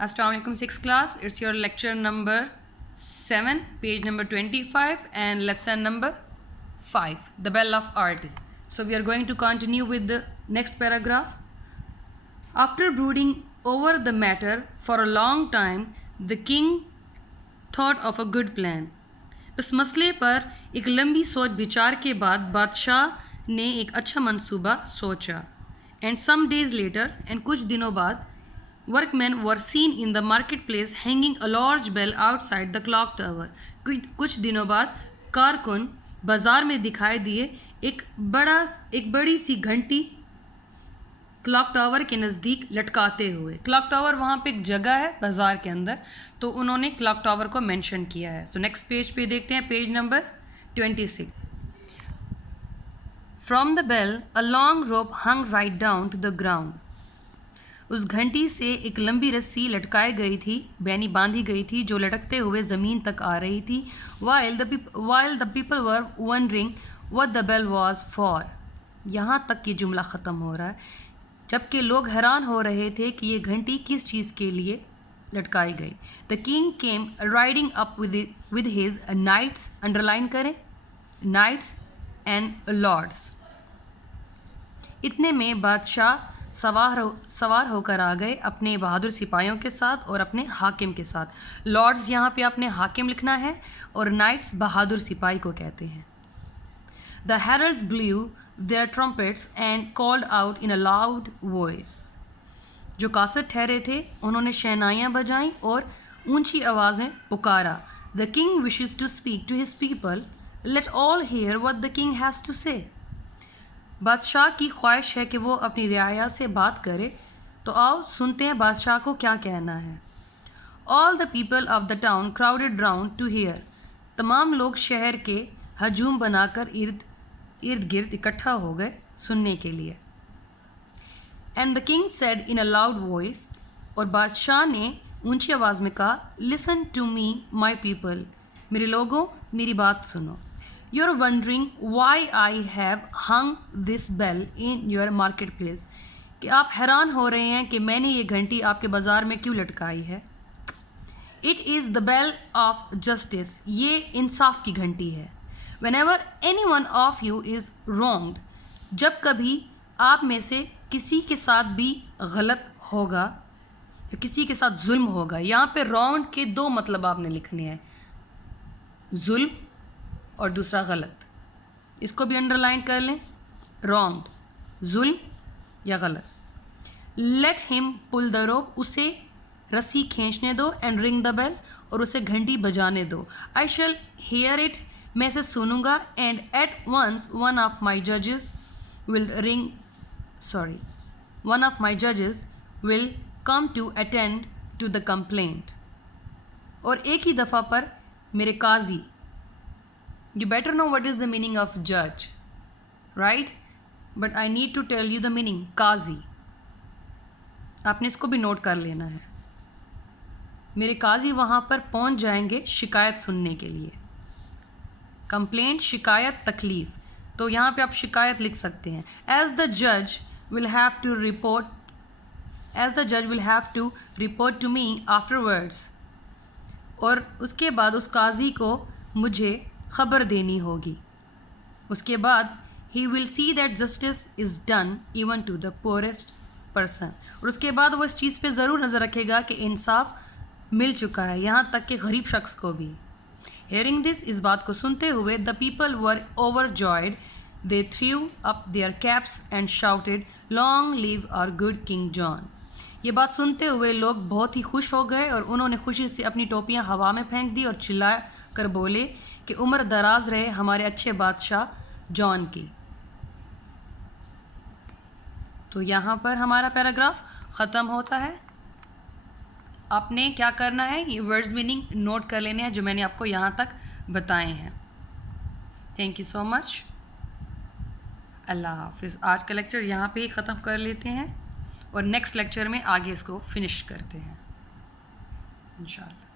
Assalamu alaikum, 6th class. It's your lecture number 7, page number 25 and lesson number 5, the bell of art. So we are going to continue with the next paragraph. After brooding over the matter for a long time, the king thought of a good plan. इस मसले पर एक लंबी सोच विचार के बाद बादशाह ने एक अच्छा मंसूबा सोचा. And some days later, and कुछ दिनों बाद, workmen were seen in the marketplace hanging a large bell outside the clock tower. कुछ दिनों बाद कारकुन बाजार में दिखाई दिए एक बड़ी सी घंटी क्लॉक टावर के नज़दीक लटकाते हुए. क्लॉक टावर वहाँ पे एक जगह है बाज़ार के अंदर, तो उन्होंने क्लॉक टावर को मेंशन किया है. सो नेक्स्ट पेज पे देखते हैं, page number 26. From the bell a long rope hung right down to the ground. उस घंटी से एक लंबी रस्सी लटकाई गई थी, बांधी गई थी, जो लटकते हुए ज़मीन तक आ रही थी. while the people were wondering what the bell was for. यहाँ तक ये जुमला ख़त्म हो रहा है. जबकि लोग हैरान हो रहे थे कि ये घंटी किस चीज़ के लिए लटकाई गई. The king came riding up with his knights. Underline करें, नाइट्स एंड लॉर्ड्स. इतने में बादशाह सवार होकर आ गए अपने बहादुर सिपाहियों के साथ और अपने हाकिम के साथ. लॉर्ड्स यहाँ पे आपने हाकिम लिखना है और नाइट्स बहादुर सिपाही को कहते हैं. The heralds blew their trumpets and called out in a loud voice. जो कासर ठहरे थे उन्होंने शहनाइयाँ बजाईं और ऊंची आवाज़ में पुकारा. The king wishes to speak to his people. Let all hear what the king has to say. बादशाह की ख्वाहिश है कि वो अपनी रियाया से बात करे, तो आओ सुनते हैं बादशाह को क्या कहना है. All the people of the town crowded round to hear. तमाम लोग शहर के हजूम बनाकर इर्द गिर्द इकट्ठा हो गए सुनने के लिए. And the king said in a loud voice. और बादशाह ने ऊंची आवाज़ में कहा, Listen to me, my people. मेरे लोगों, मेरी बात सुनो. You're wondering why I have hung this bell in your marketplace. कि आप हैरान हो रहे हैं कि मैंने ये घंटी आपके बाज़ार में क्यों लटकाई है. It is the bell of justice. ये इंसाफ की घंटी है. Whenever any one of you is wronged. जब कभी आप में से किसी के साथ भी गलत होगा, किसी के साथ जुल्म होगा. यहाँ पे wronged के दो मतलब आपने लिखने हैं, जुल्म और दूसरा गलत. इसको भी अंडरलाइन कर लें, रॉन्ग, जुल्म या गलत. Let him pull the rope. उसे रस्सी खींचने दो. And ring the bell. और उसे घंटी बजाने दो. I shall hear it. मैं इसे सुनूंगा. And at once one of my जजेस will come to attend to the complaint. और एक ही दफ़ा पर मेरे काजी. You better know what is the meaning of judge, right? But I need to tell you the meaning. काजी. आपने इसको भी note कर लेना है. मेरे काजी वहाँ पर पहुँच जाएंगे शिकायत सुनने के लिए. कंप्लेंट, शिकायत, तकलीफ़. तो यहाँ पे आप शिकायत लिख सकते हैं. As the judge will have to report to me afterwards. और उसके बाद उस काजी को मुझे ख़बर देनी होगी. उसके बाद he will see that justice is done even to the poorest person. और उसके बाद वो इस चीज़ पे ज़रूर नज़र रखेगा कि इंसाफ मिल चुका है यहाँ तक कि गरीब शख्स को भी. Hearing this, इस बात को सुनते हुए the people were overjoyed. They threw up their caps and shouted, Long live our good King John. ये बात सुनते हुए लोग बहुत ही खुश हो गए और उन्होंने खुशी से अपनी टोपियाँ हवा में फेंक दी और चिल्ला कर बोले कि उम्र दराज रहे हमारे अच्छे बादशाह जॉन की. तो यहाँ पर हमारा पैराग्राफ ख़त्म होता है. आपने क्या करना है, ये वर्ड्स मीनिंग नोट कर लेने हैं जो मैंने आपको यहाँ तक बताए हैं. Thank you so much. अल्लाह हाफिज़. आज का लेक्चर यहाँ पे ही ख़त्म कर लेते हैं और नेक्स्ट लेक्चर में आगे इसको फिनिश करते हैं इंशाअल्लाह.